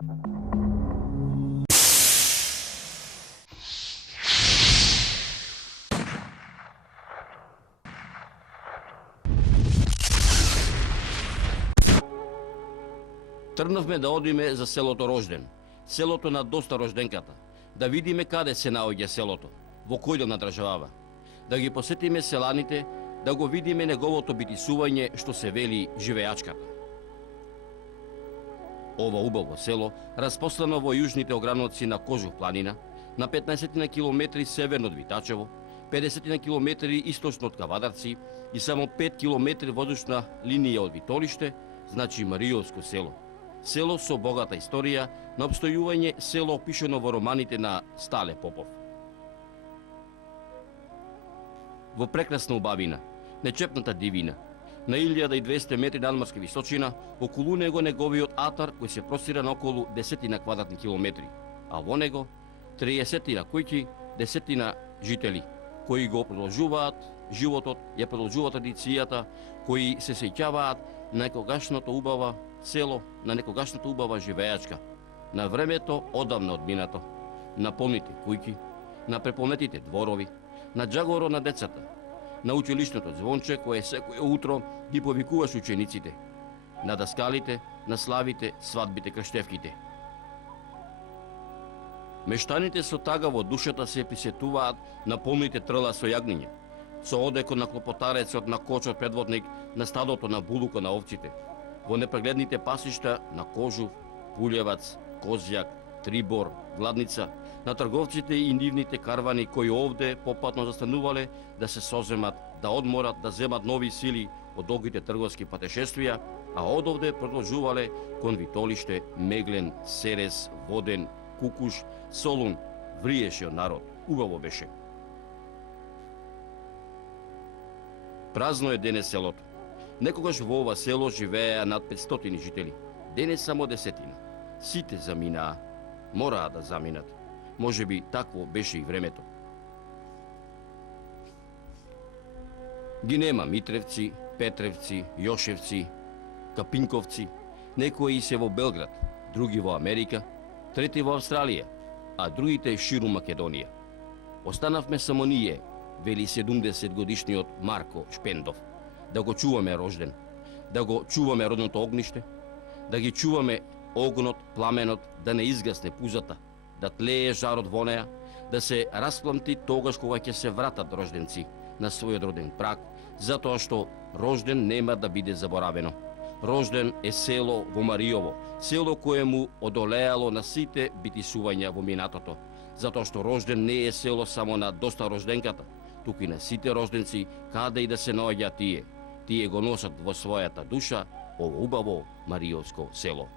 Тргнавме да одиме за селото Рожден, селото на доста рожденката, да видиме каде се наоѓа селото, во кој дел на државава, да ги посетиме селаните, да го видиме неговото битисување што се вели живеачката. Ова убаво село, распослано во јужните ограноци на Кожух планина, на 15 на километри северно од Витачево, 50 на километри источно од Кавадарци и само 5 километри воздушна линија од Витолиште, значи Маријовско село. Село со богата историја на обстојување, село опишано во романите на Стале Попов. Во прекрасна убавина, нечепната дивина, на 1200 метри надморска височина, околу него неговиот атар кој се простира на околу 10 на квадратни километри, а во него 30 на куќи, 10 на жители, кои го продолжуваат животот, ја продолжуваат традицијата, кои се сеќаваат на некогашното убава село, на некогашната убава живеачка, на времето одамна одминато, на полните кујки, на преполнетите дворови, на джаголо на децата, на училишното звонче кое секој утро ги повикуваш учениците, на даскалите, на славите, свадбите, крштевките. Мештаните со тага во душата се присетуваат на полните трла со јагниња, со одекот на клопотарецот, на кочот предводник, на стадото на булука на овците, во непрегледните пасишта на Кожув, Пулјевац, Козјак, Трибор, Гладница, на трговците и нивните карвани кои овде попатно застанувале да се соземат, да одморат, да земат нови сили од долгите трговски патешествија, а одовде продолжувале кон Витолиште, Меглен, Серес, Воден, Кукуш, Солун, вриеше од народ, убаво беше. Празно е денес селото. Некогаш во ова село живееа над 500 жители. Денес само 10. Сите заминаа, мораа да заминат. Можеби такво беше и времето. Ги нема Митревци, Петревци, Јошевци, Капинковци, некои се во Белград, други во Америка, трети во Австралија, а другите ширу Македонија. Останавме само ние, вели 70 годишниот Марко Шпендов, да го чуваме Рожден, да го чуваме родното огниште, да ги чуваме огнот, пламенот, да не изгасне пузата, да тлее жарот во неа, да се распламти тогаш кога ќе се вратат рожденци на својот роден праг, затоа што Рожден нема да биде заборавено. Рожден е село во Маријово, село кое му одолеало на сите битисувања во минатото, затоа што Рожден не е село само на доста рожденката, туку и на сите рожденци, каде и да се наоѓаат тие. Тие го носат во својата душа ово убаво Маријовско село.